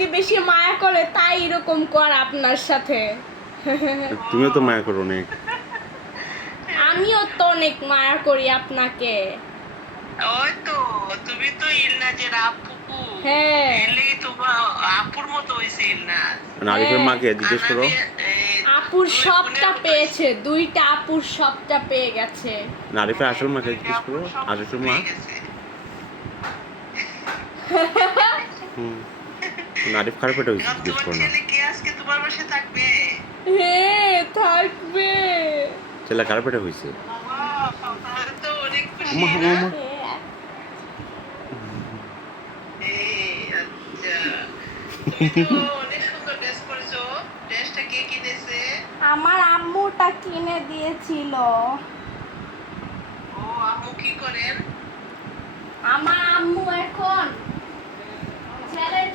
আপনাকে বেশি মায়া করে তাই এরকম কর আপনার সাথে। তুমিও তো মায়া করো অনেক। আমিও তো অনেক মায়া করি আপনাকে। ওই তো তুমি তো ইলনাজের আপু। হ্যাঁ। এর লেগে তোমার আপুর মতো হয়েছে ইলনাজ। আরিফের মাকে জিজ্ঞেস করো। আপুর সবটা পেয়েছে, 2টা আপুর সবটা পেয়ে গেছে। আরিফের আসল মাকে জিজ্ঞেস করো। আরিফের মা। আরিফ খারাপ এটা হয়েছে জিজ্ঞেস করো না। ছেলে কি আজকে তোমার বাসায় থাকবে? হ্যাঁ থাকবে। ছেলে খারাপ এটা হয়েছে। তাহলে তো অনেক খুশি মা না? মা আচ্ছা তুমি তো অনেক সুন্দর ড্রেস পরেছো। ড্রেসটা কে কিনেছে? আমার আম্মুটা কিনে দিয়েছিল। ও আম্মু কি করেন?